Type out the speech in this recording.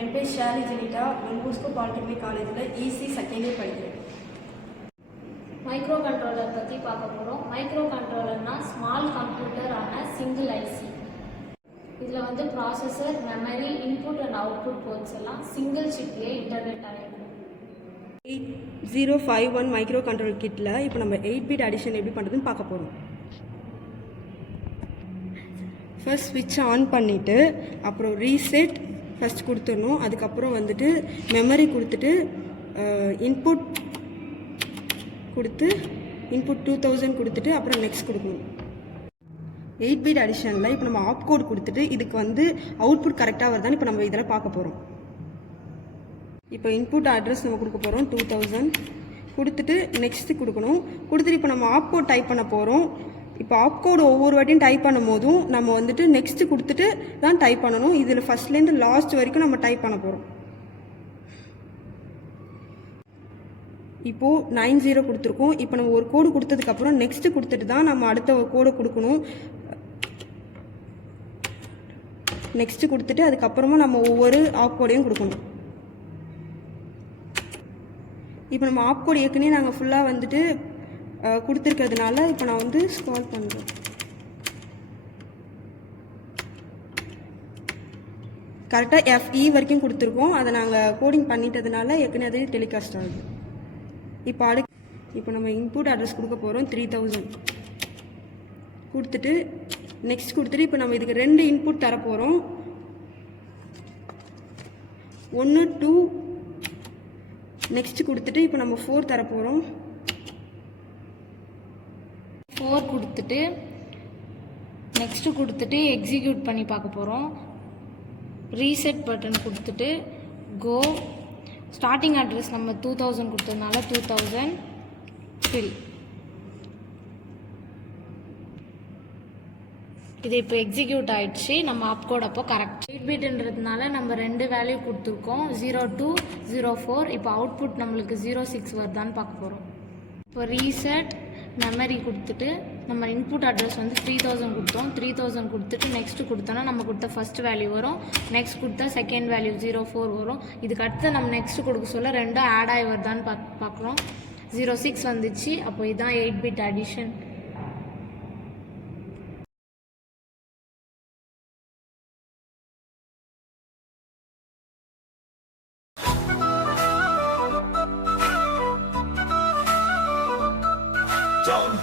என் பேர் Shali Jenitta. Don Bosco polytechnic காலேஜில் EC second year படிக்கிறேன். மைக்ரோ கண்ட்ரோலர் பற்றி பார்க்க போகிறோம். மைக்ரோ கண்ட்ரோலர்னா ஸ்மால் கம்ப்யூட்டர் ஆன சிங்கிள் ஐசி. இதில் வந்து processor, memory, input and output ports எல்லாம் சிங்கிள் சிப்லேயே இன்டர்நெட் ஆகிருக்கும். 8051 மைக்ரோ கண்ட்ரோல் கிட்டில் இப்போ நம்ம 8-பிட் அடிஷன் எப்படி பண்ணுறதுன்னு பார்க்க போகிறோம். ஃபர்ஸ்ட் ஸ்விட்சை ஆன் பண்ணிவிட்டு அப்புறம் ரீசெட் ஃபஸ்ட் கொடுத்துடணும். அதுக்கப்புறம் வந்துட்டு மெமரி கொடுத்துட்டு இன்புட் கொடுத்து இன்புட் 2000 கொடுத்துட்டு அப்புறம் நெக்ஸ்ட் கொடுக்கணும். 8-பிட் அடிஷனில் இப்போ நம்ம ஆப் கோட் கொடுத்துட்டு இதுக்கு வந்து அவுட்புட் கரெக்டாக வருதான்னு இப்போ நம்ம இதில் பார்க்க போகிறோம். இப்போ இன்புட் அட்ரஸ் நம்ம கொடுக்க போகிறோம் 2000 கொடுத்துட்டு நெக்ஸ்ட்டு கொடுக்கணும். கொடுத்துட்டு இப்போ நம்ம ஆப் கோட் டைப் பண்ண போகிறோம். இப்போ ஆப் கோடு ஒவ்வொரு வாட்டியும் டைப் பண்ணும் போதும் நம்ம வந்துட்டு நெக்ஸ்ட்டு கொடுத்துட்டு தான் டைப் பண்ணணும். இதில் ஃபஸ்ட்லேருந்து லாஸ்ட் வரைக்கும் நம்ம டைப் பண்ண போகிறோம். இப்போது 90 கொடுத்துருக்கோம். இப்போ நம்ம ஒரு கோடு கொடுத்ததுக்கப்புறம் நெக்ஸ்ட்டு கொடுத்துட்டு தான் நம்ம அடுத்த ஒரு கோடை கொடுக்கணும். நெக்ஸ்ட்டு கொடுத்துட்டு அதுக்கப்புறமா நம்ம ஒவ்வொரு ஆப் கோடையும் கொடுக்கணும். இப்போ நம்ம ஆப் கோடு ஏற்கனவே நாங்கள் ஃபுல்லாக வந்துட்டு கொடுத்துருக்கிறதுனால இப்போ நான் வந்து ஸ்க்ரால் பண்ணுறேன். கரெக்டாக FE வரைக்கும் கொடுத்துருக்கோம். அதை நாங்கள் கோடிங் பண்ணிட்டதுனால ஏற்கனவே அது டெலிகாஸ்ட் ஆகுது. இப்போ நம்ம இன்புட் அட்ரஸ் கொடுக்க போகிறோம் 3000 கொடுத்துட்டு நெக்ஸ்ட் கொடுத்துட்டு இப்போ நம்ம இதுக்கு 2 இன்புட் தரப்போகிறோம். 1 2 நெக்ஸ்ட் கொடுத்துட்டு இப்போ நம்ம 4 தரப்போகிறோம். 4 கொடுத்துட்டு நெக்ஸ்ட்டு கொடுத்துட்டு எக்ஸிக்யூட் பண்ணி பார்க்க போகிறோம். ரீசெட் பட்டன் கொடுத்துட்டு கோ. ஸ்டார்டிங் அட்ரஸ் நம்ம 2000 கொடுத்ததுனால 2000 ஃபில். இது இப்போ எக்ஸிக்யூட் ஆகிடுச்சு. நம்ம ஆப் கோட் அப்போ கரெக்ட் 8-பிட்ன்றதுனால நம்ம 2 வேல்யூ கொடுத்துருக்கோம் 02 04. இப்போ அவுட்புட் நம்மளுக்கு 06 வருதான்னு பார்க்க போகிறோம். இப்போ ரீசெட் மெமரி கொடுத்துட்டு நம்ம இன்புட் அட்ரஸ் வந்து 3000 கொடுத்தோம். 3000 கொடுத்துட்டு நெக்ஸ்ட்டு கொடுத்தோன்னா நம்ம கொடுத்த ஃபஸ்ட் வேல்யூ வரும். நெக்ஸ்ட் கொடுத்தா செகண்ட் வேல்யூ 04 வரும். இதுக்கு அடுத்து நம்ம நெக்ஸ்ட்டு கொடுக்க சொல்ல 2 ஆட் ஆகி வருதான்னு பார்க்குறோம். 06 வந்துச்சு. அப்போ இதுதான் 8-பிட் அடிஷன். Don't